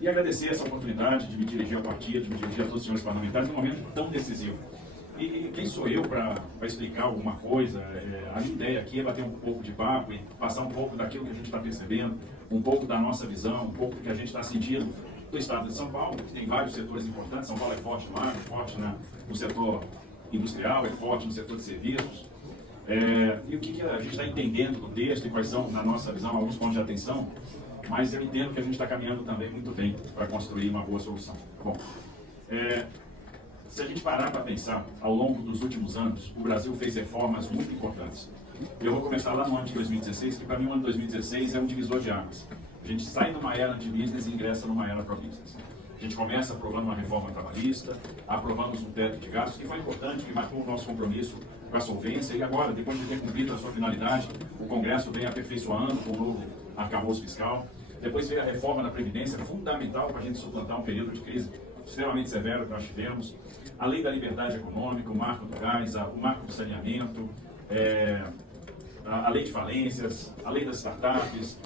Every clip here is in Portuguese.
E agradecer essa oportunidade de me dirigir ao partido, de me dirigir a todos os senhores parlamentares num momento tão decisivo. E quem sou eu para explicar alguma coisa? A minha ideia aqui é bater um pouco de papo e passar um pouco daquilo que a gente está percebendo, um pouco da nossa visão, um pouco do que a gente está sentindo do estado de São Paulo, que tem vários setores importantes. São Paulo é forte no agro, forte no setor industrial, é forte no setor de serviços. E o que a gente está entendendo do texto e quais são, na nossa visão, alguns pontos de atenção, mas eu entendo que a gente está caminhando também muito bem para construir uma boa solução. Bom, se a gente parar para pensar, ao longo dos últimos anos, o Brasil fez reformas muito importantes. Eu vou começar lá no ano de 2016, que para mim o ano de 2016 é um divisor de águas. A gente sai de uma era de business e ingressa numa era pro-business. A gente começa aprovando uma reforma trabalhista, aprovamos um teto de gastos, que foi importante, que marcou o nosso compromisso com a solvência, e agora, depois de ter cumprido a sua finalidade, o Congresso vem aperfeiçoando com o novo arcabouço fiscal. Depois veio a reforma da Previdência, fundamental para a gente suplantar um período de crise extremamente severo que nós tivemos. A lei da liberdade econômica, o marco do gás, o marco do saneamento, a lei de falências, a lei das startups,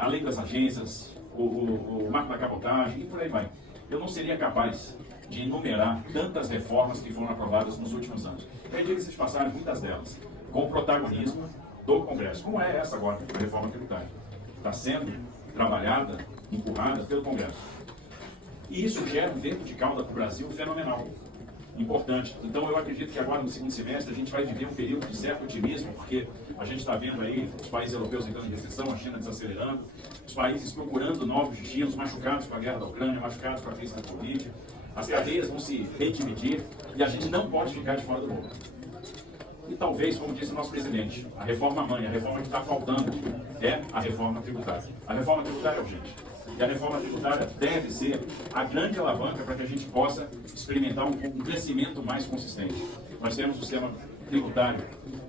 a lei das agências, o marco da cabotagem e por aí vai. Eu não seria capaz de enumerar tantas reformas que foram aprovadas nos últimos anos. E aí, diga-se de passagem, muitas delas com o protagonismo do Congresso. Como é essa agora, a reforma tributária? Está sendo trabalhada, empurrada pelo Congresso. E isso gera um vento de cauda para o Brasil fenomenal, importante. Então eu acredito que agora no segundo semestre a gente vai viver um período de certo otimismo, porque a gente está vendo aí os países europeus entrando em recessão, a China desacelerando, os países procurando novos destinos, machucados com a guerra da Ucrânia, machucados com a crise da Covid. As cadeias vão se redividir e a gente não pode ficar de fora do bolo. E talvez, como disse o nosso presidente, a reforma mãe, a reforma que está faltando é a reforma tributária. A reforma tributária é urgente. E a reforma tributária deve ser a grande alavanca para que a gente possa experimentar um crescimento mais consistente. Nós temos um sistema tributário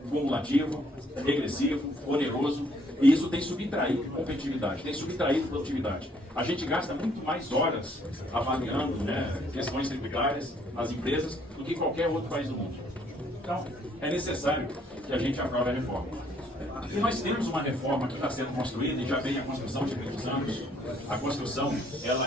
cumulativo, regressivo, oneroso, e isso tem subtraído competitividade, tem subtraído produtividade. A gente gasta muito mais horas avaliando questões tributárias nas empresas do que qualquer outro país do mundo. Então, é necessário que a gente aprove a reforma. E nós temos uma reforma que está sendo construída e já vem a construção de muitos anos. A construção, ela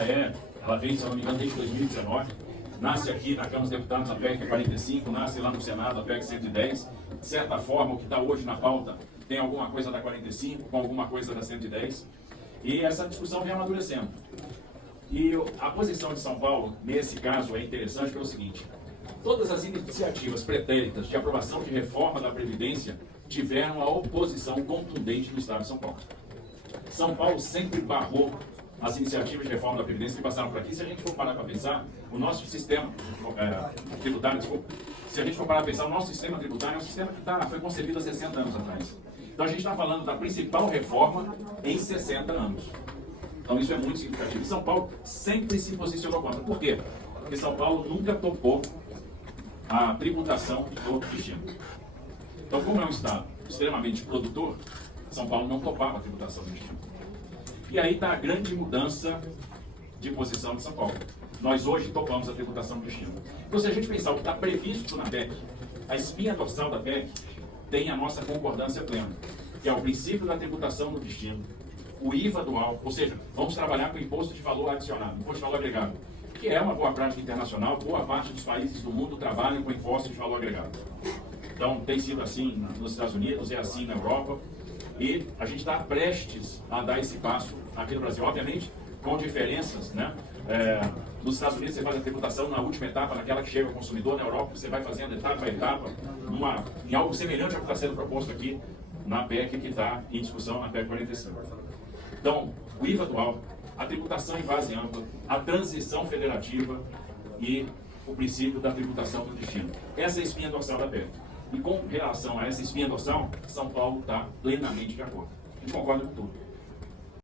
vem, se eu não me engano, desde 2019. Nasce aqui na Câmara dos Deputados a PEC 45, nasce lá no Senado a PEC 110. De certa forma, o que está hoje na pauta tem alguma coisa da 45, com alguma coisa da 110. E essa discussão vem amadurecendo. E a posição de São Paulo, nesse caso, é interessante pelo seguinte: todas as iniciativas pretéritas de aprovação de reforma da Previdência tiveram a oposição contundente do Estado de São Paulo. São Paulo sempre barrou as iniciativas de reforma da Previdência que passaram por aqui. Se a gente for parar para pensar, o nosso sistema tributário, se a gente for parar para pensar, o nosso sistema tributário é um sistema que foi concebido há 60 anos atrás. Então a gente está falando da principal reforma em 60 anos. Então isso é muito significativo. E São Paulo sempre se posicionou contra. Por quê? Porque São Paulo nunca topou a tributação do destino. Então, como é um estado extremamente produtor, São Paulo não topava a tributação do destino. E aí está a grande mudança de posição de São Paulo. Nós hoje topamos a tributação do destino. Então, se a gente pensar o que está previsto na PEC, a espinha dorsal da PEC tem a nossa concordância plena, que é o princípio da tributação do destino, o IVA dual, ou seja, vamos trabalhar com o imposto de valor adicionado, imposto de valor agregado, que é uma boa prática internacional. Boa parte dos países do mundo trabalham com impostos de valor agregado. Então, tem sido assim nos Estados Unidos, é assim na Europa, e a gente está prestes a dar esse passo aqui no Brasil, obviamente, com diferenças, nos Estados Unidos você faz a tributação na última etapa, naquela que chega ao consumidor. Na Europa você vai fazendo etapa a etapa, em algo semelhante ao que está sendo proposto aqui na PEC que está em discussão, na PEC 45. Então, o IVA dual, a tributação em base ampla, a transição federativa e o princípio da tributação do destino. Essa é a espinha dorsal da PEC. E com relação a essa espinha dorsal, São Paulo está plenamente de acordo. A gente concorda com tudo.